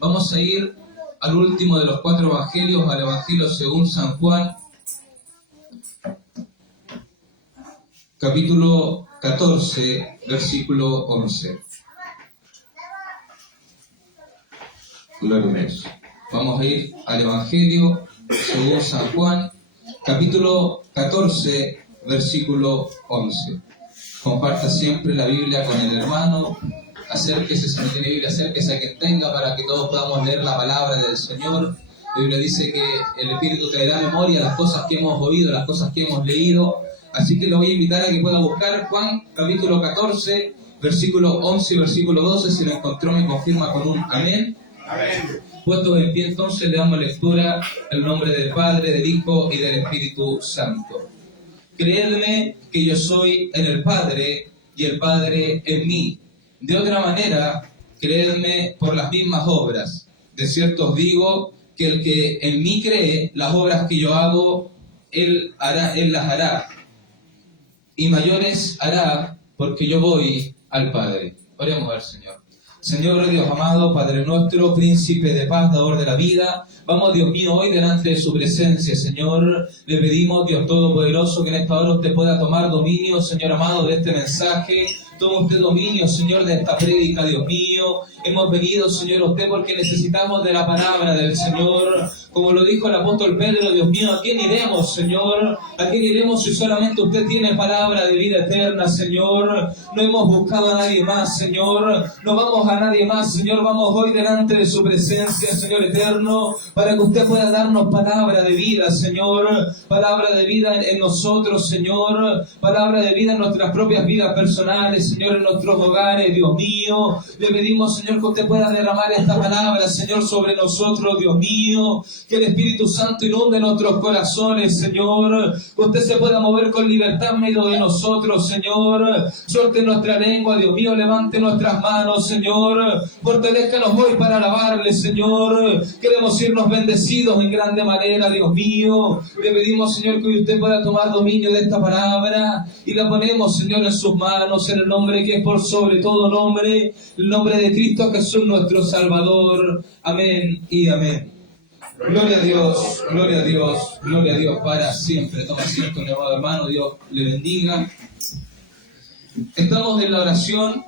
Vamos a ir al último de los 4 evangelios, al Evangelio según San Juan, capítulo 14, versículo 11. Gloria a Dios. Vamos a ir al Evangelio según San Juan, capítulo 14, versículo 11. Comparta siempre la Biblia con el hermano. Acérquese, si no tiene Biblia, acérquese a quien tenga para que todos podamos leer la palabra del Señor. La Biblia dice que el Espíritu traerá memoria las cosas que hemos oído, las cosas que hemos leído. Así que lo voy a invitar a que pueda buscar Juan, capítulo 14, versículo 11 y versículo 12. Si lo encontró, me confirma con un amén. Amén. Puestos en pie, entonces, le damos lectura en el nombre del Padre, del Hijo y del Espíritu Santo. Creedme que yo soy en el Padre y el Padre en mí. De otra manera, creedme por las mismas obras. De cierto os digo que el que en mí cree, las obras que yo hago, él las hará. Y mayores hará, porque yo voy al Padre. Oremos al Señor. Señor Dios amado, Padre nuestro, príncipe de paz, dador de la vida, vamos, Dios mío, hoy delante de su presencia, Señor. Le pedimos, Dios Todopoderoso, que en esta hora usted pueda tomar dominio, Señor amado, de este mensaje. Toma usted dominio, Señor, de esta prédica, Dios mío. Hemos venido, Señor, a usted porque necesitamos de la palabra del Señor. Como lo dijo el apóstol Pedro, Dios mío, ¿a quién iremos, Señor? ¿A quién iremos si solamente usted tiene palabra de vida eterna, Señor? No hemos buscado a nadie más, Señor. No vamos a nadie más, Señor. Vamos hoy delante de su presencia, Señor eterno, para que usted pueda darnos palabra de vida, Señor. Palabra de vida en nosotros, Señor. Palabra de vida en nuestras propias vidas personales, Señor, en nuestros hogares, Dios mío. Le pedimos, Señor, que usted pueda derramar esta palabra, Señor, sobre nosotros, Dios mío. Que el Espíritu Santo inunde nuestros corazones, Señor. Que usted se pueda mover con libertad en medio de nosotros, Señor. Suelte nuestra lengua, Dios mío. Levante nuestras manos, Señor. Fortalezcanos hoy para alabarle, Señor. Queremos irnos bendecidos en grande manera, Dios mío. Le pedimos, Señor, que hoy usted pueda tomar dominio de esta palabra. Y la ponemos, Señor, en sus manos, en el nombre que es por sobre todo nombre, el nombre de Cristo Jesús, nuestro Salvador. Amén y amén. Gloria a Dios, gloria a Dios, gloria a Dios para siempre. Toma asiento, mi amado hermano, Dios le bendiga. Estamos en la oración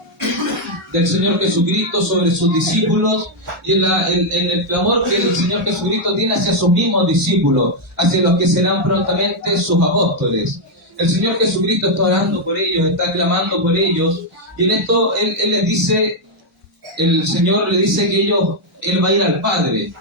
del Señor Jesucristo sobre sus discípulos y en el clamor que el Señor Jesucristo tiene hacia sus mismos discípulos, hacia los que serán prontamente sus apóstoles. El Señor Jesucristo está orando por ellos, está clamando por ellos, y en esto Él les dice, el Señor le dice que Él va a ir al Padre.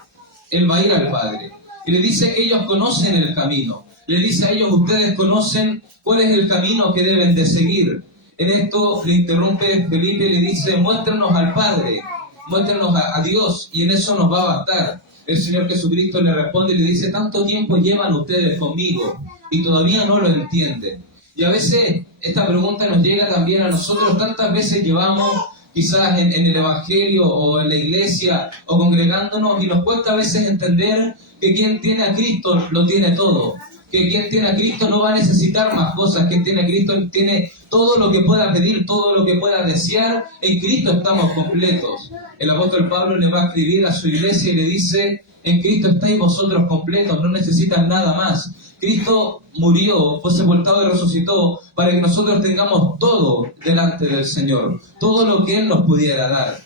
Él va a ir al Padre. Y le dice que ellos conocen el camino. Le dice a ellos, ustedes conocen cuál es el camino que deben de seguir. En esto le interrumpe Felipe y le dice, muéstranos al Padre, muéstranos a Dios, y en eso nos va a bastar. El Señor Jesucristo le responde y le dice, tanto tiempo llevan ustedes conmigo y todavía no lo entienden. Y a veces esta pregunta nos llega también a nosotros. Tantas veces llevamos quizás en el Evangelio o en la iglesia o congregándonos y nos cuesta a veces entender que quien tiene a Cristo lo tiene todo, que quien tiene a Cristo no va a necesitar más cosas, quien tiene a Cristo tiene todo lo que pueda pedir, todo lo que pueda desear. En Cristo estamos completos. El apóstol Pablo le va a escribir a su iglesia y le dice, en Cristo estáis vosotros completos, no necesitan nada más. Cristo murió, fue sepultado y resucitó para que nosotros tengamos todo delante del Señor, todo lo que Él nos pudiera dar.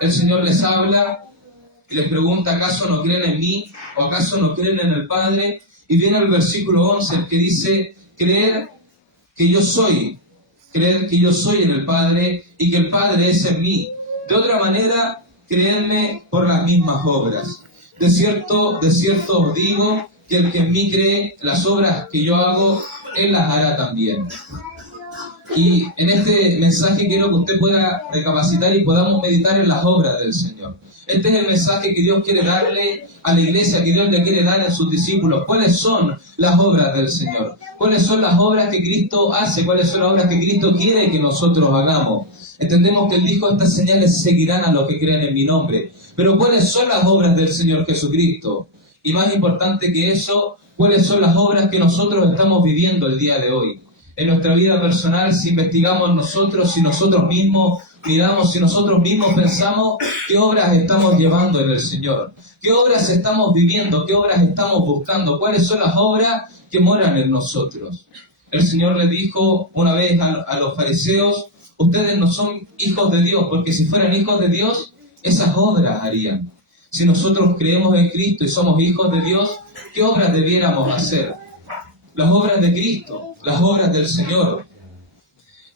El Señor les habla y les pregunta, ¿acaso no creen en mí o acaso no creen en el Padre? Y viene el versículo 11, el que dice, creer que yo soy en el Padre y que el Padre es en mí. De otra manera, creedme por las mismas obras. De cierto os digo que el que en mí cree, las obras que yo hago, Él las hará también. Y en este mensaje quiero que usted pueda recapacitar y podamos meditar en las obras del Señor. Este es el mensaje que Dios quiere darle a la iglesia, que Dios le quiere dar a sus discípulos. ¿Cuáles son las obras del Señor? ¿Cuáles son las obras que Cristo hace? ¿Cuáles son las obras que Cristo quiere que nosotros hagamos? Entendemos que Él dijo, estas señales seguirán a los que creen en mi nombre. Pero ¿cuáles son las obras del Señor Jesucristo? Y más importante que eso, ¿cuáles son las obras que nosotros estamos viviendo el día de hoy? En nuestra vida personal, si investigamos nosotros, si nosotros mismos miramos y nosotros mismos pensamos qué obras estamos llevando en el Señor, qué obras estamos viviendo, qué obras estamos buscando, cuáles son las obras que moran en nosotros. El Señor le dijo una vez a los fariseos: ustedes no son hijos de Dios, porque si fueran hijos de Dios, esas obras harían. Si nosotros creemos en Cristo y somos hijos de Dios, ¿qué obras debiéramos hacer? Las obras de Cristo, las obras del Señor.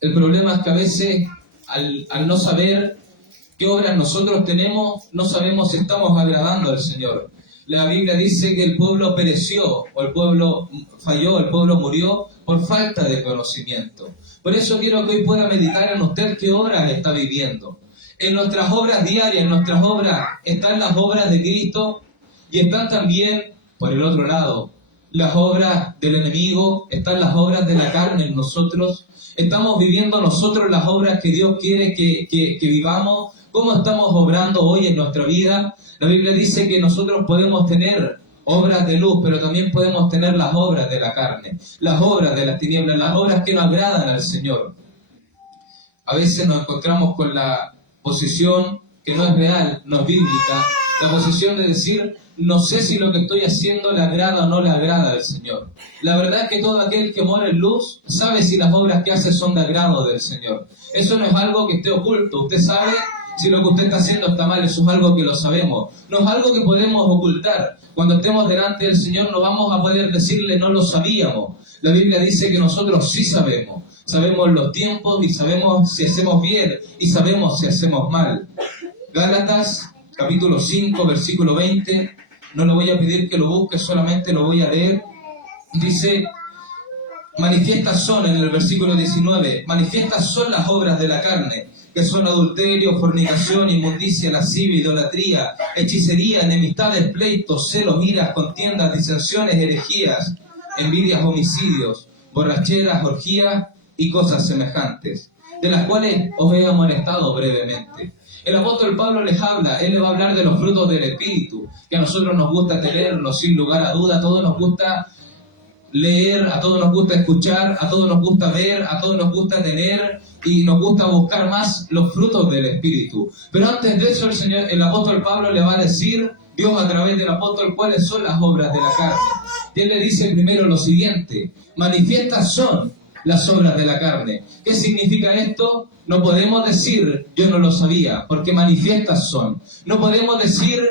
El problema es que a veces, al no saber qué obras nosotros tenemos, no sabemos si estamos agradando al Señor. La Biblia dice que el pueblo pereció, o el pueblo falló, el pueblo murió por falta de conocimiento. Por eso quiero que hoy pueda meditar en usted qué obras está viviendo. En nuestras obras diarias, en nuestras obras, están las obras de Cristo y están también, por el otro lado, las obras del enemigo, están las obras de la carne en nosotros. Estamos viviendo nosotros las obras que Dios quiere que vivamos. ¿Cómo estamos obrando hoy en nuestra vida? La Biblia dice que nosotros podemos tener obras de luz, pero también podemos tener las obras de la carne, las obras de las tinieblas, las obras que no agradan al Señor. A veces nos encontramos con la posición que no es real, no es bíblica, la posición de decir: no sé si lo que estoy haciendo le agrada o no le agrada al Señor. La verdad es que todo aquel que mora en luz sabe si las obras que hace son de agrado del Señor. Eso no es algo que esté oculto. Usted sabe si lo que usted está haciendo está mal, eso es algo que lo sabemos. No es algo que podemos ocultar. Cuando estemos delante del Señor no vamos a poder decirle no lo sabíamos. La Biblia dice que nosotros sí sabemos. Sabemos los tiempos y sabemos si hacemos bien y sabemos si hacemos mal. Gálatas, capítulo 5, versículo 20. No le voy a pedir que lo busque, solamente lo voy a leer. Dice: manifiestas son, en el versículo 19, manifiestas son las obras de la carne, que son adulterio, fornicación, inmundicia, lascivia, idolatría, hechicería, enemistades, pleitos, celos, iras, contiendas, disensiones, herejías, envidias, homicidios, borracheras, orgías y cosas semejantes, de las cuales os he amonestado brevemente. El apóstol Pablo les habla, él le va a hablar de los frutos del Espíritu, que a nosotros nos gusta tenerlos sin lugar a duda. A todos nos gusta leer, a todos nos gusta escuchar, a todos nos gusta ver, a todos nos gusta tener y nos gusta buscar más los frutos del Espíritu. Pero antes de eso el apóstol Pablo le va a decir, Dios a través del apóstol, cuáles son las obras de la carne. Y él le dice primero lo siguiente: manifiestas son las obras de la carne. ¿Qué significa esto? No podemos decir yo no lo sabía, porque manifiestas son. No podemos decir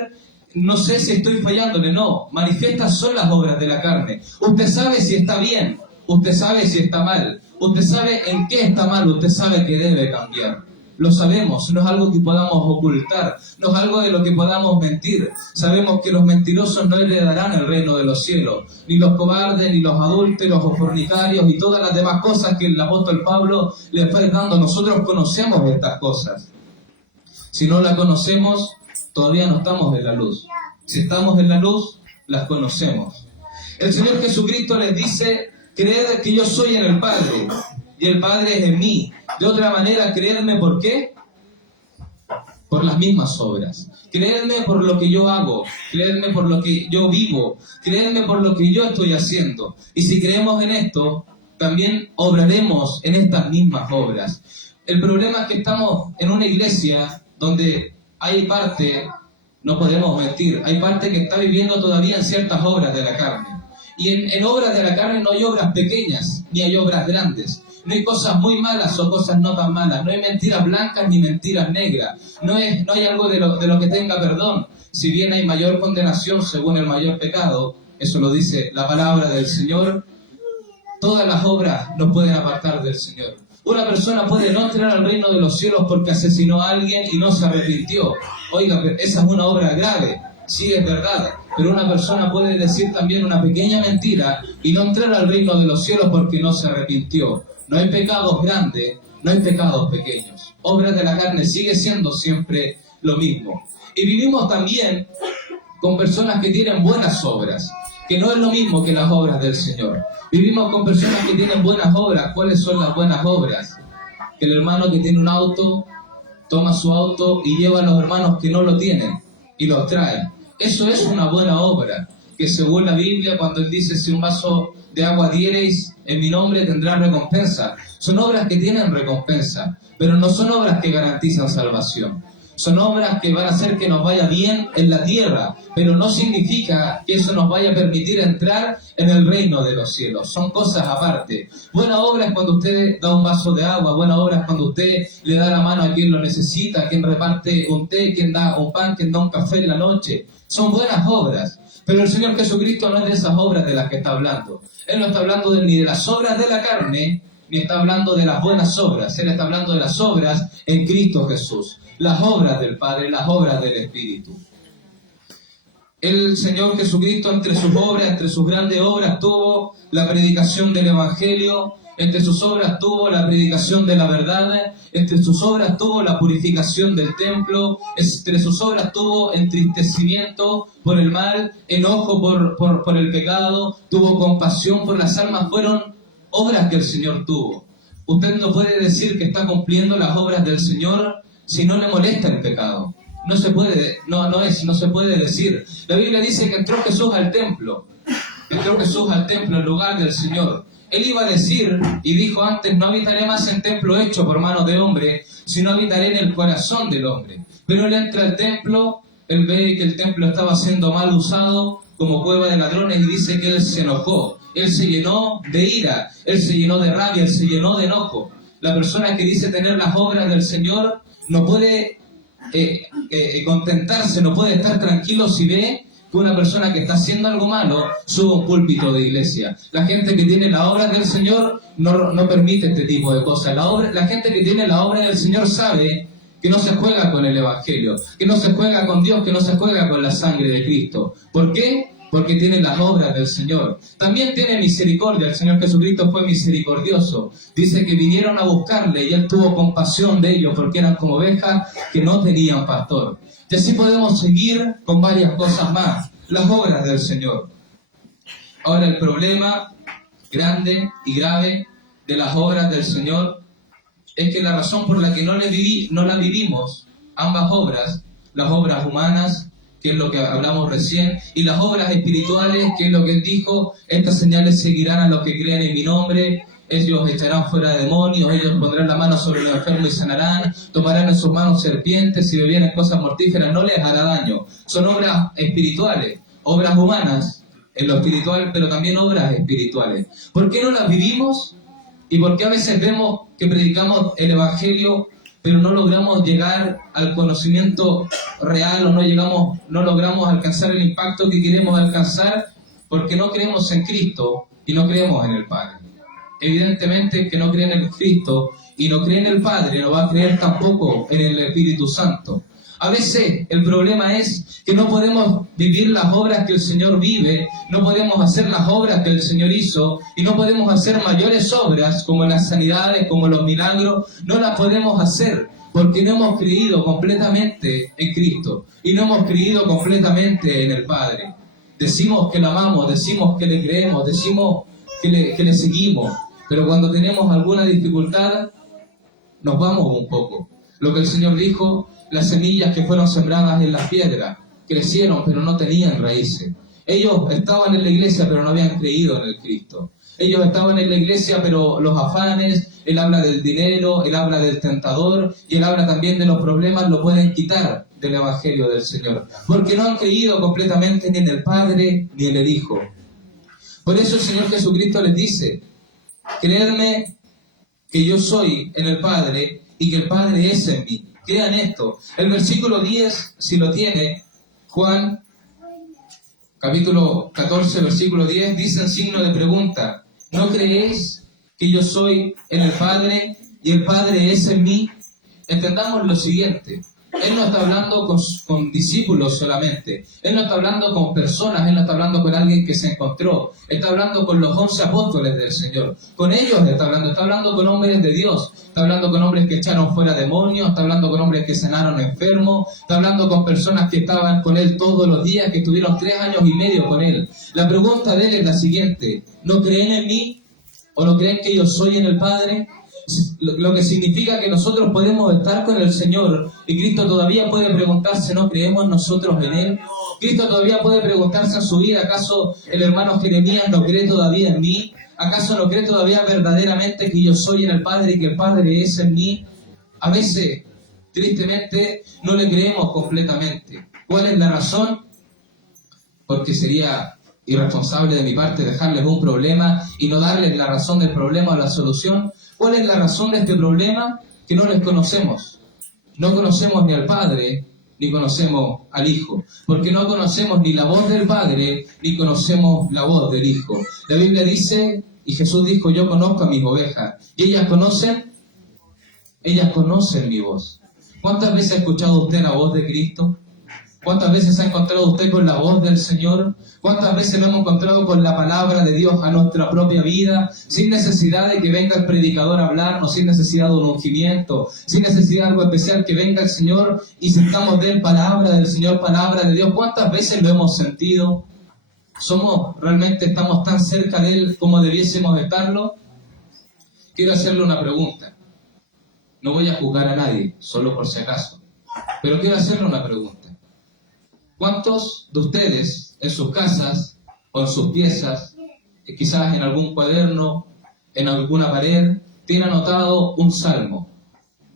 no sé si estoy fallándole. No, manifiestas son las obras de la carne. Usted sabe si está bien, usted sabe si está mal, usted sabe en qué está mal, usted sabe que debe cambiar. Lo sabemos, no es algo que podamos ocultar, no es algo de lo que podamos mentir. Sabemos que los mentirosos no heredarán el reino de los cielos, ni los cobardes, ni los adúlteros o fornicarios y todas las demás cosas que el apóstol Pablo le fue dando. Nosotros conocemos estas cosas. Si no las conocemos, todavía no estamos en la luz. Si estamos en la luz, las conocemos. El Señor Jesucristo les dice: creed que yo soy en el Padre y el Padre es en mí. De otra manera, creedme, ¿por qué? Por las mismas obras. Creedme por lo que yo hago, creedme por lo que yo vivo, creedme por lo que yo estoy haciendo. Y si creemos en esto, también obraremos en estas mismas obras. El problema es que estamos en una iglesia donde hay parte, no podemos mentir, hay parte que está viviendo todavía en ciertas obras de la carne. Y en obras de la carne no hay obras pequeñas, ni hay obras grandes. No hay cosas muy malas o cosas no tan malas. No hay mentiras blancas ni mentiras negras. No hay algo de lo que tenga perdón. Si bien hay mayor condenación según el mayor pecado, eso lo dice la palabra del Señor, todas las obras nos pueden apartar del Señor. Una persona puede no entrar al reino de los cielos porque asesinó a alguien y no se arrepintió. Oiga, esa es una obra grave. Sí, es verdad, pero una persona puede decir también una pequeña mentira y no entrar al reino de los cielos porque no se arrepintió. No hay pecados grandes, no hay pecados pequeños. Obras de la carne sigue siendo siempre lo mismo. Y vivimos también con personas que tienen buenas obras, que no es lo mismo que las obras del Señor. Vivimos con personas que tienen buenas obras. ¿Cuáles son las buenas obras? Que el hermano que tiene un auto, toma su auto y lleva a los hermanos que no lo tienen y los trae. Eso es una buena obra. que según la Biblia, cuando Él dice, si un vaso de agua diereis en mi nombre, tendrá recompensa. Son obras que tienen recompensa, pero no son obras que garantizan salvación. Son obras que van a hacer que nos vaya bien en la tierra, pero no significa que eso nos vaya a permitir entrar en el reino de los cielos. Son cosas aparte. Buena obra es cuando usted da un vaso de agua, buena obra es cuando usted le da la mano a quien lo necesita, a quien reparte un té, quien da un pan, quien da un café en la noche. Son buenas obras. Pero el Señor Jesucristo no es de esas obras de las que está hablando. Él no está hablando ni de las obras de la carne, ni está hablando de las buenas obras. Él está hablando de las obras en Cristo Jesús. Las obras del Padre, las obras del Espíritu. El Señor Jesucristo, entre sus obras, entre sus grandes obras, tuvo la predicación del Evangelio, entre sus obras tuvo la predicación de la verdad, entre sus obras tuvo la purificación del templo, entre sus obras tuvo entristecimiento por el mal, enojo por el pecado, tuvo compasión por las almas. Fueron obras que el Señor tuvo. Usted no puede decir que está cumpliendo las obras del Señor si no le molesta el pecado. No se puede, no se puede decir. La Biblia dice que entró Jesús al templo, el lugar del Señor. Él iba a decir, y dijo antes, no habitaré más en templo hecho por manos de hombre, sino habitaré en el corazón del hombre. Pero él entra al templo, él ve que el templo estaba siendo mal usado como cueva de ladrones y dice que él se enojó. Él se llenó de ira, él se llenó de rabia, él se llenó de enojo. La persona que dice tener las obras del Señor no puede contentarse, no puede estar tranquilo si ve que una persona que está haciendo algo malo sube a un púlpito de iglesia. La gente que tiene las obras del Señor no permite este tipo de cosas. La gente que tiene la obra del Señor sabe que no se juega con el Evangelio, que no se juega con Dios, que no se juega con la sangre de Cristo. ¿Por qué? Porque tiene las obras del Señor. También tiene misericordia. El Señor Jesucristo fue misericordioso. Dice que vinieron a buscarle y Él tuvo compasión de ellos porque eran como ovejas que no tenían pastor. Y así podemos seguir con varias cosas más. Las obras del Señor. Ahora, el problema grande y grave de las obras del Señor es que la razón por la que no la vivimos, ambas obras, las obras humanas, que es lo que hablamos recién, y las obras espirituales, que es lo que Él dijo, estas señales seguirán a los que creen en mi nombre, ellos echarán fuera demonios, ellos pondrán la mano sobre los enfermos y sanarán, tomarán en sus manos serpientes, si bebieren cosas mortíferas no les hará daño. Son obras espirituales, obras humanas en lo espiritual, pero también obras espirituales. ¿Por qué no las vivimos? ¿Y por qué a veces vemos que predicamos el Evangelio, pero no logramos llegar al conocimiento real o no logramos alcanzar el impacto que queremos alcanzar? Porque no creemos en Cristo y no creemos en el Padre. Evidentemente que no creen en Cristo y no creen en el Padre, no va a creer tampoco en el Espíritu Santo. A veces el problema es que no podemos vivir las obras que el Señor vive, no podemos hacer las obras que el Señor hizo y no podemos hacer mayores obras como las sanidades, como los milagros, no las podemos hacer porque no hemos creído completamente en Cristo y no hemos creído completamente en el Padre. Decimos que lo amamos, decimos que le creemos, decimos que le seguimos, pero cuando tenemos alguna dificultad nos vamos un poco. Lo que el Señor dijo, las semillas que fueron sembradas en las piedras crecieron pero no tenían raíces. Ellos estaban en la iglesia pero no habían creído en el Cristo. Ellos estaban en la iglesia pero los afanes, Él habla del dinero, Él habla del tentador y Él habla también de los problemas, lo pueden quitar del Evangelio del Señor. Porque no han creído completamente ni en el Padre ni en el Hijo. Por eso el Señor Jesucristo les dice, creedme que yo soy en el Padre y que el Padre es en mí. Crean esto. El versículo 10, si lo tiene, Juan, capítulo 14, versículo 10, dice en signo de pregunta, ¿no creéis que yo soy en el Padre y el Padre es en mí? Entendamos lo siguiente. Él no está hablando con discípulos solamente. Él no está hablando con personas. Él no está hablando con alguien que se encontró. Está hablando con los 11 apóstoles del Señor. Con ellos está hablando con hombres de Dios. Está hablando con hombres que echaron fuera demonios. Está hablando con hombres que sanaron enfermos. Está hablando con personas que estaban con Él todos los días, que estuvieron 3 años y medio con Él. La pregunta de Él es la siguiente. ¿No creen en mí? ¿O no creen que yo soy en el Padre? Lo que significa que nosotros podemos estar con el Señor y Cristo todavía puede preguntarse, ¿no creemos nosotros en Él? Cristo todavía puede preguntarse en su vida, ¿acaso el hermano Jeremías no cree todavía en mí? ¿Acaso no cree todavía verdaderamente que yo soy en el Padre y que el Padre es en mí? A veces, tristemente, no le creemos completamente. ¿Cuál es la razón? Porque sería irresponsable de mi parte dejarles un problema y no darles la razón del problema o la solución. ¿Cuál es la razón de este problema? Que no les conocemos. No conocemos ni al Padre, ni conocemos al Hijo. Porque no conocemos ni la voz del Padre, ni conocemos la voz del Hijo. La Biblia dice, y Jesús dijo, yo conozco a mis ovejas. ¿Y ellas conocen? Ellas conocen mi voz. ¿Cuántas veces ha escuchado usted la voz de Cristo? ¿Cuántas veces ha encontrado usted con la voz del Señor? ¿Cuántas veces lo hemos encontrado con la palabra de Dios a nuestra propia vida? Sin necesidad de que venga el predicador a hablarnos, sin necesidad de un ungimiento, sin necesidad de algo especial, que venga el Señor y sentamos de él palabra del Señor, palabra de Dios. ¿Cuántas veces lo hemos sentido? ¿Realmente estamos tan cerca de Él como debiésemos estarlo? Quiero hacerle una pregunta. No voy a juzgar a nadie, solo por si acaso. Pero quiero hacerle una pregunta. ¿Cuántos de ustedes en sus casas o en sus piezas, quizás en algún cuaderno, en alguna pared, tienen anotado un salmo?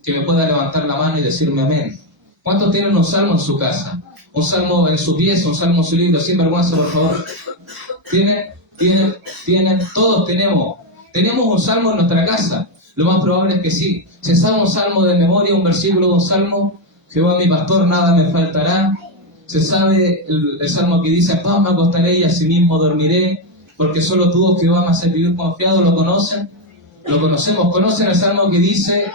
Que me pueda levantar la mano y decirme amén. ¿Cuántos tienen un salmo en su casa? Un salmo en su pieza, un salmo en su libro, sin vergüenza, por favor. ¿Tienen? Todos tenemos. ¿Tenemos un salmo en nuestra casa? Lo más probable es que sí. ¿Se sabe un salmo de memoria, un versículo de un salmo? Jehová mi pastor, nada me faltará. Se sabe el salmo que dice, paz me acostaré y asimismo dormiré, porque solo tú, oh Jehová, me haces vivir confiado. ¿Lo conocen? Lo conocemos. ¿Conocen el salmo que dice,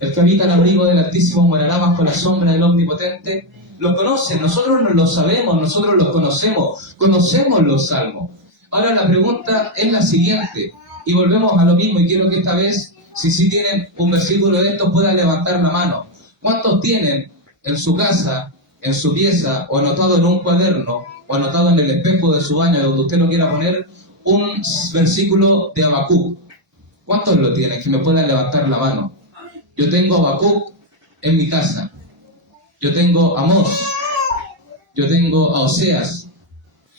el que habita al abrigo del Altísimo morará bajo la sombra del Omnipotente? Lo conocen, nosotros no lo sabemos, nosotros los conocemos los salmos. Ahora la pregunta es la siguiente, y volvemos a lo mismo, y quiero que esta vez, si tienen un versículo de esto, puedan levantar la mano. ¿Cuántos tienen en su casa, en su pieza, o anotado en un cuaderno, o anotado en el espejo de su baño, donde usted lo quiera poner, un versículo de Habacuc? ¿Cuántos lo tienen? Que me puedan levantar la mano. Yo tengo Habacuc en mi casa. Yo tengo Amós. Yo tengo a Oseas.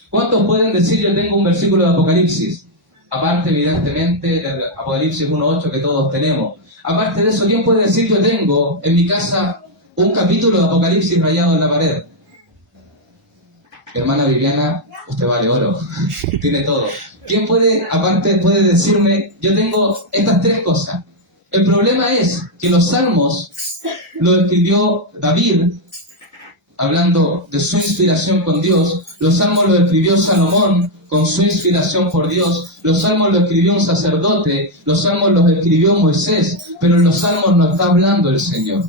¿Cuántos pueden decir yo tengo un versículo de Apocalipsis? Aparte, evidentemente, del Apocalipsis 1.8 que todos tenemos. Aparte de eso, ¿quién puede decir yo tengo en mi casa un capítulo de Apocalipsis rayado en la pared? Hermana Viviana, usted vale oro. Tiene todo. ¿Quién puede decirme yo tengo estas tres cosas? El problema es que los salmos lo escribió David, hablando de su inspiración con Dios. Los salmos lo escribió Salomón con su inspiración por Dios. Los salmos lo escribió un sacerdote. Los salmos los escribió Moisés. Pero en los salmos no está hablando el Señor.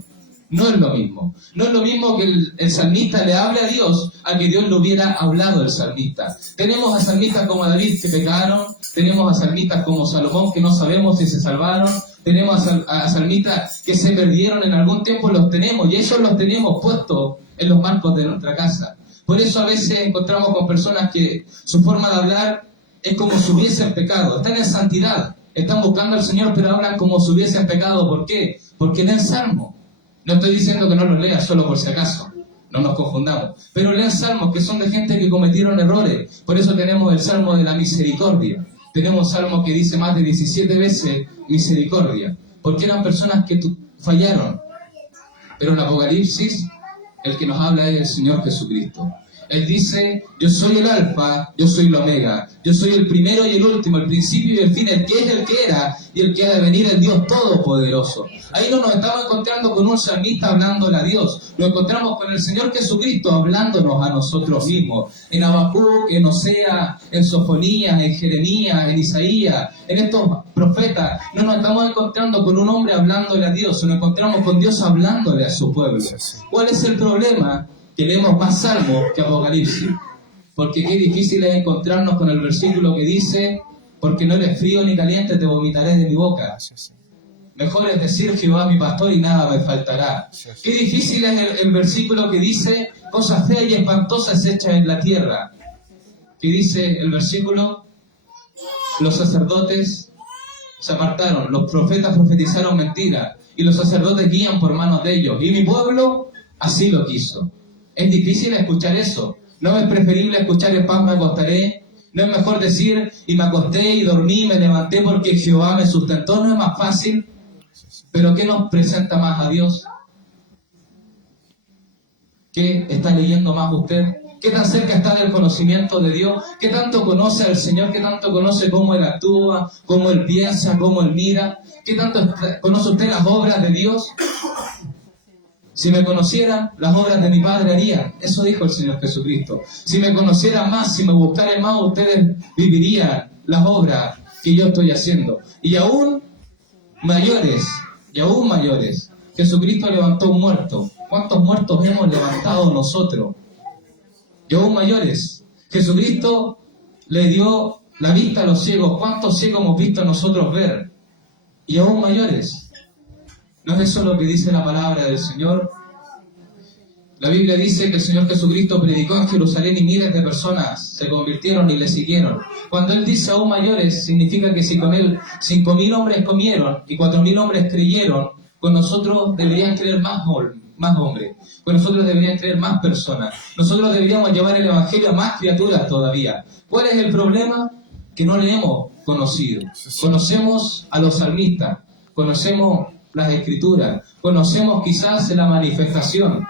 No es lo mismo. No es lo mismo que el salmista le hable a Dios a que Dios le hubiera hablado el salmista. Tenemos a salmistas como David que pecaron. Tenemos a salmistas como Salomón que no sabemos si se salvaron. Tenemos a salmistas que se perdieron en algún tiempo, los tenemos, y esos los tenemos puestos en los marcos de nuestra casa. Por eso a veces encontramos con personas que su forma de hablar es como si hubiesen pecado. Están en santidad, están buscando al Señor, pero hablan como si hubiesen pecado. ¿Por qué? Porque leen salmos. No estoy diciendo que no los leas solo por si acaso, no nos confundamos. Pero leen salmos que son de gente que cometieron errores. Por eso tenemos el salmo de la misericordia. Tenemos un salmo que dice más de 17 veces misericordia, porque eran personas que fallaron. Pero en Apocalipsis, el que nos habla es el Señor Jesucristo. Él dice, yo soy el alfa, yo soy el omega, yo soy el primero y el último, el principio y el fin, el que es, el que era y el que ha de venir, el Dios Todopoderoso. Ahí no nos estamos encontrando con un salmista hablándole a Dios, lo encontramos con el Señor Jesucristo hablándonos a nosotros mismos. En Habacuc, en Oseas, en Sofonías, en Jeremías, en Isaías, en estos profetas, no nos estamos encontrando con un hombre hablándole a Dios, nos encontramos con Dios hablándole a su pueblo. ¿Cuál es el problema? Que leemos más salmos que Apocalipsis. Porque qué difícil es encontrarnos con el versículo que dice, porque no eres frío ni caliente, te vomitaré de mi boca. Mejor es decir, Jehová mi pastor y nada me faltará. Qué difícil es el versículo que dice, cosas feas y espantosas hechas en la tierra. Que dice el versículo, los sacerdotes se apartaron, los profetas profetizaron mentiras, y los sacerdotes guían por manos de ellos, y mi pueblo así lo quiso. Es difícil escuchar eso. ¿No es preferible escuchar en paz me acostaré? ¿No es mejor decir y me acosté y dormí y me levanté porque Jehová me sustentó? ¿No es más fácil? ¿Pero qué nos presenta más a Dios? ¿Qué está leyendo más usted? ¿Qué tan cerca está del conocimiento de Dios? ¿Qué tanto conoce al Señor? ¿Qué tanto conoce cómo Él actúa, cómo Él piensa, cómo Él mira? ¿Qué tanto conoce usted las obras de Dios? Si me conocieran, las obras de mi Padre haría. Eso dijo el Señor Jesucristo. Si me conocieran más, si me buscaran más, ustedes vivirían las obras que yo estoy haciendo. Y aún mayores, Jesucristo levantó un muerto. ¿Cuántos muertos hemos levantado nosotros? Y aún mayores, Jesucristo le dio la vista a los ciegos. ¿Cuántos ciegos hemos visto nosotros ver? Y aún mayores. ¿No es eso lo que dice la palabra del Señor? La Biblia dice que el Señor Jesucristo predicó en Jerusalén y miles de personas se convirtieron y le siguieron. Cuando Él dice aún mayores, significa que si con Él 5.000 hombres comieron y 4.000 hombres creyeron, con nosotros deberían creer más hombres, con nosotros deberían creer más personas. Nosotros deberíamos llevar el Evangelio a más criaturas todavía. ¿Cuál es el problema? Que no le hemos conocido. Conocemos a los salmistas, conocemos las Escrituras, conocemos quizás la manifestación.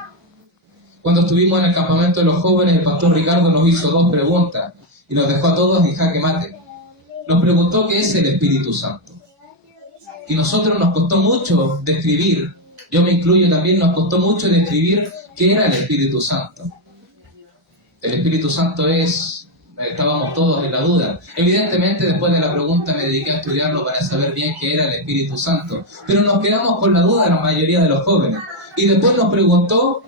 Cuando estuvimos en el campamento de los jóvenes, el pastor Ricardo nos hizo 2 preguntas y nos dejó a todos en jaque mate. Nos preguntó qué es el Espíritu Santo. Y nosotros nos costó mucho describir, yo me incluyo también, nos costó mucho describir qué era el Espíritu Santo. El Espíritu Santo estábamos todos en la duda. Evidentemente, después de la pregunta me dediqué a estudiarlo para saber bien qué era el Espíritu Santo. Pero nos quedamos con la duda la mayoría de los jóvenes. Y después nos preguntó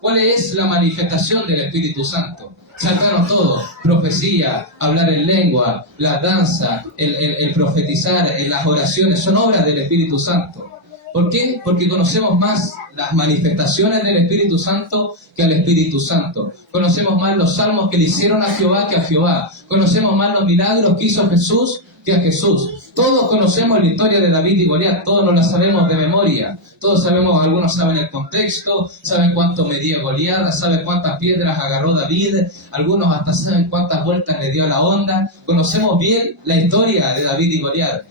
cuál es la manifestación del Espíritu Santo. Saltaron todos: profecía, hablar en lengua, la danza, el profetizar, las oraciones, son obras del Espíritu Santo. ¿Por qué? Porque conocemos más las manifestaciones del Espíritu Santo que al Espíritu Santo. Conocemos más los salmos que le hicieron a Jehová que a Jehová. Conocemos más los milagros que hizo Jesús que a Jesús. Todos conocemos la historia de David y Goliat, todos nos la sabemos de memoria. Todos sabemos, algunos saben el contexto, saben cuánto medía Goliat, saben cuántas piedras agarró David, algunos hasta saben cuántas vueltas le dio a la onda. Conocemos bien la historia de David y Goliat.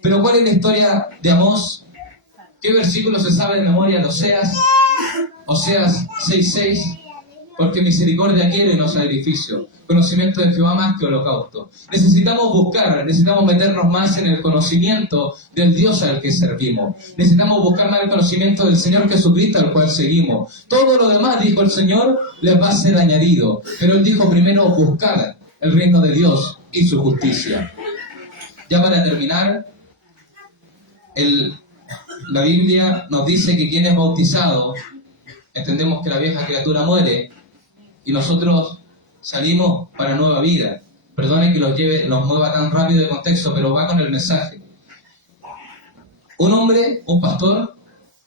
Pero ¿cuál es la historia de Amós? ¿Qué versículo se sabe de memoria de Oseas? Oseas 6:6. Porque misericordia quiere y no sacrificio. Conocimiento de Jehová más que holocausto. Necesitamos buscar, necesitamos meternos más en el conocimiento del Dios al que servimos. Necesitamos buscar más el conocimiento del Señor Jesucristo al cual seguimos. Todo lo demás, dijo el Señor, les va a ser añadido. Pero Él dijo primero buscar el reino de Dios y su justicia. Ya para terminar, la Biblia nos dice que quien es bautizado, entendemos que la vieja criatura muere y nosotros salimos para nueva vida. Perdonen que los mueva tan rápido de contexto, pero va con el mensaje. Un hombre, un pastor,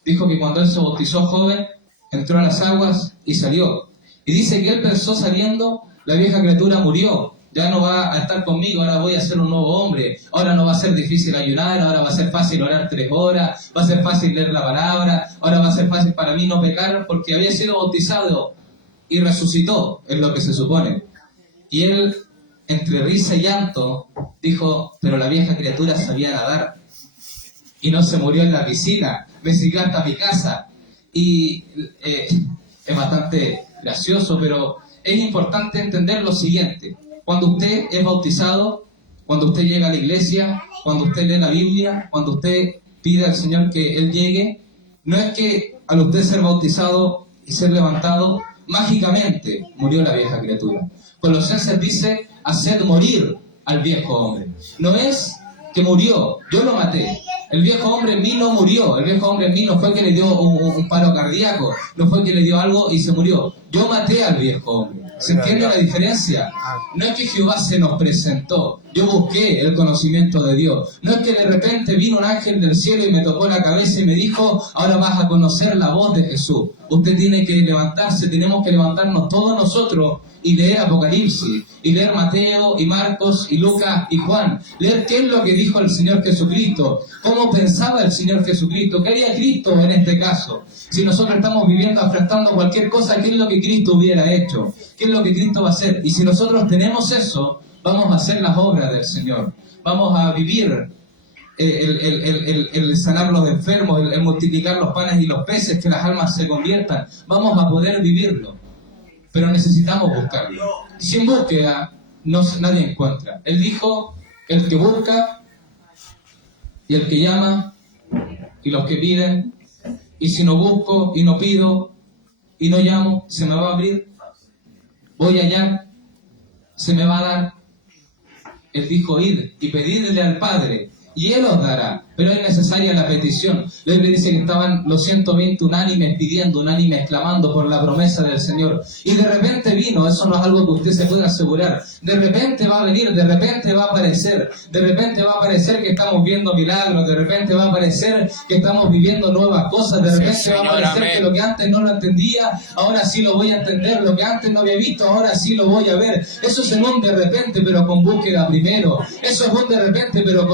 dijo que cuando él se bautizó joven, entró a las aguas y salió. Y dice que él pensó saliendo, la vieja criatura murió. Ya no va a estar conmigo, ahora voy a ser un nuevo hombre. Ahora no va a ser difícil ayunar, ahora va a ser fácil orar 3 horas, va a ser fácil leer la palabra, ahora va a ser fácil para mí no pecar, porque había sido bautizado y resucitó, es lo que se supone. Y él, entre risa y llanto, dijo, pero la vieja criatura sabía nadar y no se murió en la piscina, me siguió hasta mi casa. Y es bastante gracioso, pero es importante entender lo siguiente. Cuando usted es bautizado, cuando usted llega a la iglesia, cuando usted lee la Biblia, cuando usted pide al Señor que Él llegue, no es que al usted ser bautizado y ser levantado, mágicamente murió la vieja criatura. Colosenses dice, haced morir al viejo hombre. No es que murió, yo lo maté. El viejo hombre en mí no murió. El viejo hombre en mí no fue que le dio un paro cardíaco, no fue que le dio algo y se murió. Yo maté al viejo hombre. ¿Se entiende la diferencia? No es que Jehová se nos presentó, Yo busqué el conocimiento de Dios. No es que de repente vino un ángel del cielo y me tocó la cabeza y me dijo, ahora vas a conocer la voz de Jesús. Usted tiene que levantarse, tenemos que levantarnos todos nosotros y leer Apocalipsis, y leer Mateo, y Marcos, y Lucas, y Juan. Leer qué es lo que dijo el Señor Jesucristo, cómo pensaba el Señor Jesucristo, qué haría Cristo en este caso. Si nosotros estamos viviendo, afrontando cualquier cosa, ¿qué es lo que Cristo hubiera hecho? ¿Qué es lo que Cristo va a hacer? Y si nosotros tenemos eso, vamos a hacer las obras del Señor. Vamos a vivir el sanar los enfermos, el multiplicar los panes y los peces, que las almas se conviertan. Vamos a poder vivirlo. Pero necesitamos buscarlo. Sin búsqueda, nadie encuentra. Él dijo, el que busca y el que llama y los que piden. Y si no busco y no pido y no llamo, se me va a abrir. Voy a hallar, se me va a dar. Él dijo, id y pedidle al Padre, y Él os dará. Pero es necesaria la petición. La Biblia dice que estaban los 120 unánimes pidiendo, unánimes clamando por la promesa del Señor. Y de repente vino, eso no es algo que usted se pueda asegurar. De repente va a venir, de repente va a aparecer. De repente va a aparecer que estamos viendo milagros, de repente va a aparecer que estamos viviendo nuevas cosas, de repente va a aparecer que lo que antes no lo entendía, ahora sí lo voy a entender, lo que antes no había visto, ahora sí lo voy a ver. Eso es en un de repente, pero con búsqueda primero. Eso es un de repente, pero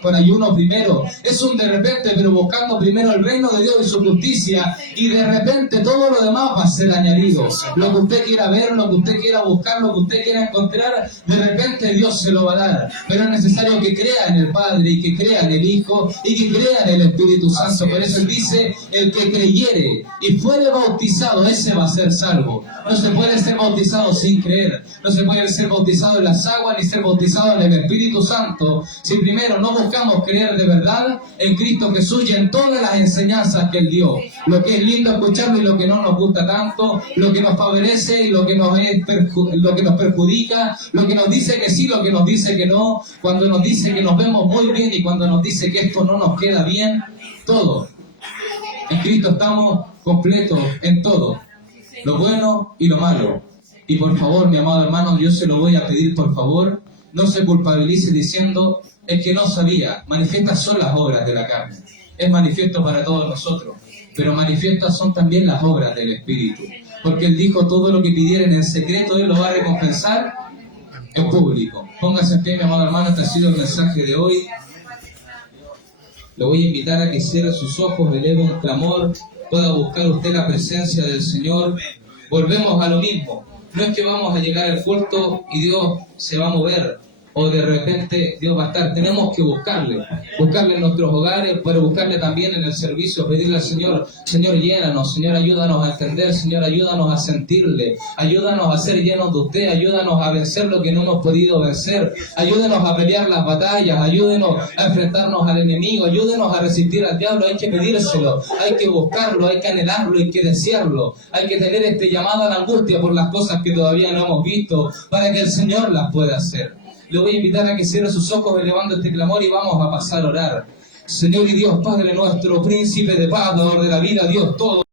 con ayuno primero. Es un de repente, pero buscando primero el reino de Dios y su justicia, y de repente todo lo demás va a ser añadido. Lo que usted quiera ver, lo que usted quiera buscar, lo que usted quiera encontrar, de repente Dios se lo va a dar. Pero es necesario que crea en el Padre, y que crea en el Hijo, y que crea en el Espíritu Santo. Por eso Él dice, el que creyere y fuere bautizado, ese va a ser salvo. No se puede ser bautizado sin creer. No se puede ser bautizado en las aguas ni ser bautizado en el Espíritu Santo si primero no buscamos creer de verdad en Cristo Jesús y en todas las enseñanzas que Él dio. Lo que es lindo escucharlo y lo que no nos gusta tanto, lo que nos favorece y lo que nos perjudica, lo que nos dice que sí, lo que nos dice que no, cuando nos dice que nos vemos muy bien y cuando nos dice que esto no nos queda bien, todo. En Cristo estamos completos en todo, lo bueno y lo malo. Y por favor, mi amado hermano, yo se lo voy a pedir, por favor, no se culpabilice diciendo, es que no sabía. Manifiestas son las obras de la carne. Es manifiesto para todos nosotros, pero manifiestas son también las obras del Espíritu. Porque Él dijo, todo lo que pidieren en secreto, Él lo va a recompensar en público. Póngase en pie, mi amado hermano, este ha sido el mensaje de hoy. Lo voy a invitar a que cierre sus ojos, eleve un clamor, pueda buscar usted la presencia del Señor. Volvemos a lo mismo. No es que vamos a llegar al culto y Dios se va a mover, o de repente Dios va a estar. Tenemos que buscarle en nuestros hogares, pero buscarle también en el servicio, pedirle al Señor, Señor, llénanos, Señor, ayúdanos a entender, Señor, ayúdanos a sentirle, ayúdanos a ser llenos de usted, ayúdanos a vencer lo que no hemos podido vencer, ayúdenos a pelear las batallas, ayúdenos a enfrentarnos al enemigo, ayúdenos a resistir al diablo. Hay que pedírselo, hay que buscarlo, hay que anhelarlo, hay que desearlo, hay que tener este llamado a la angustia por las cosas que todavía no hemos visto, para que el Señor las pueda hacer. Le voy a invitar a que cierre sus ojos elevando este clamor y vamos a pasar a orar. Señor y Dios, Padre nuestro, príncipe de paz, dador de la vida, Dios todo.